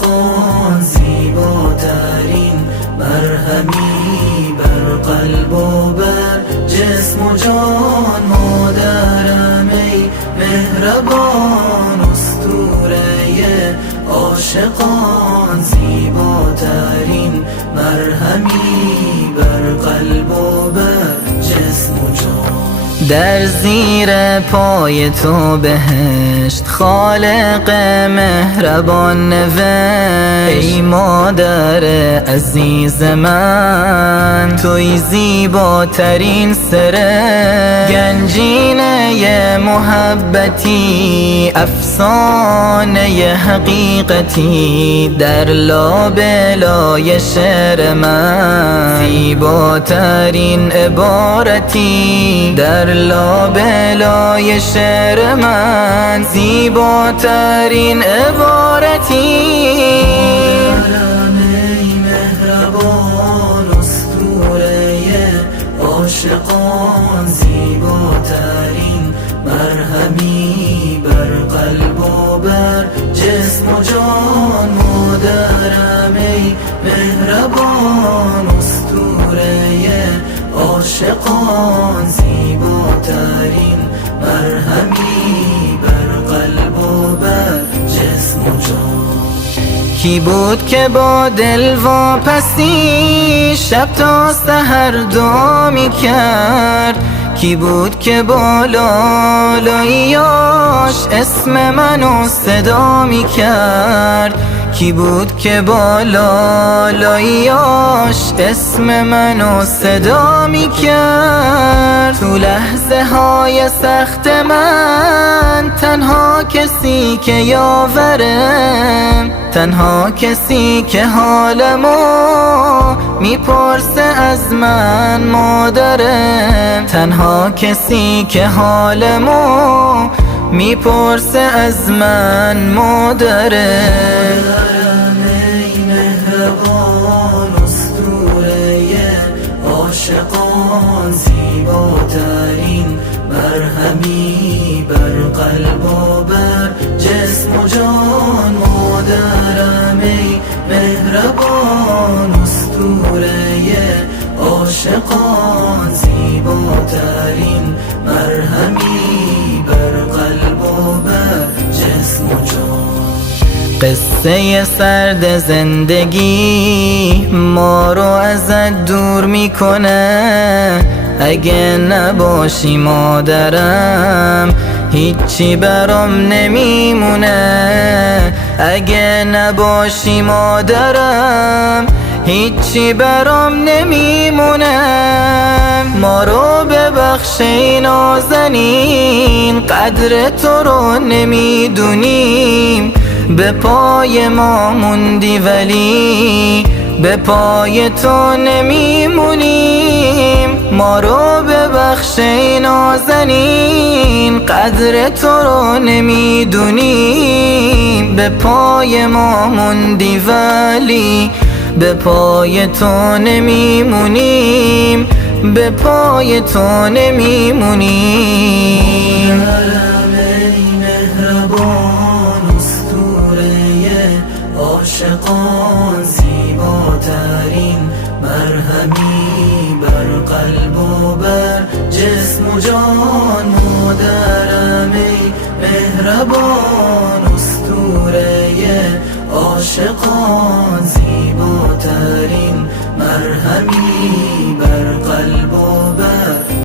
عاشقان زیباترین مرهمی بر قلب و بر جسم و جان. مادرم ای مهربان اسطوره عاشقان زیباترین مرهمی بر قلب و بر جسم و جان. در زیر پای تو بهشت خالق مهربان نوشت. ای مادر عزیز من توی زیباترین سره، گنجینه محبتی افسانه حقیقتی در لابلای شعر من. زیباترین عبارتی در لابلای شعر من، زیباترین عبارتی. مادرم ای مهربان اسطوره عاشقان زیباترین مرهمی بر قلب و بر جسم و جان. مادرم ای مهربان اسطوره عاشقان زیباترین مرهمی بر قلب و بر جسم و جان. کی بود که با دل واپسی شب تا سحر دعا می کرد؟ کی بود که با لالاییاش اسم منو صدا می کرد؟ کی بود که با لالاییاش اسم منو صدا می کرد؟ تو لحظه های سخت من تنها کسی که یاورم، تنها کسی که حالمو میپرسه از من مادرم، تنها کسی که حالمو میپرسه از من مادرم. مادرم ای مهربان اسطوره عاشقان زیباترین مرهمی بر قلب و بر جسم و جان. مادرم ای مهربان اسطوره عاشقان زیباترین مرهمی بر قلب و بر جسم و جان. قصه سرد زندگی ما رو ازت دور میکنه، اگه نباشی مادرم هیچی برام نمیمونه. اگه نباشی مادرم هیچی برام نمیمونه. ما رو ببخش ای نازنین قدر تو رو نمیدونیم. به پای ما موندی ولی به پای تو نمیمونیم. ما رو ببخش ای نازنین قدر تو رو نمیدونیم. به پای ما موندی ولی به پای تو نمیمونیم. به پای تو نمیمونیم. مادرم ای مهربان اسطوره عاشقان زیباترین مرهمی بر قلب و بر جسم و جان. مادرم ای مهربان اسطوره عاشقان زیباترین مرهمی بر قلب و بر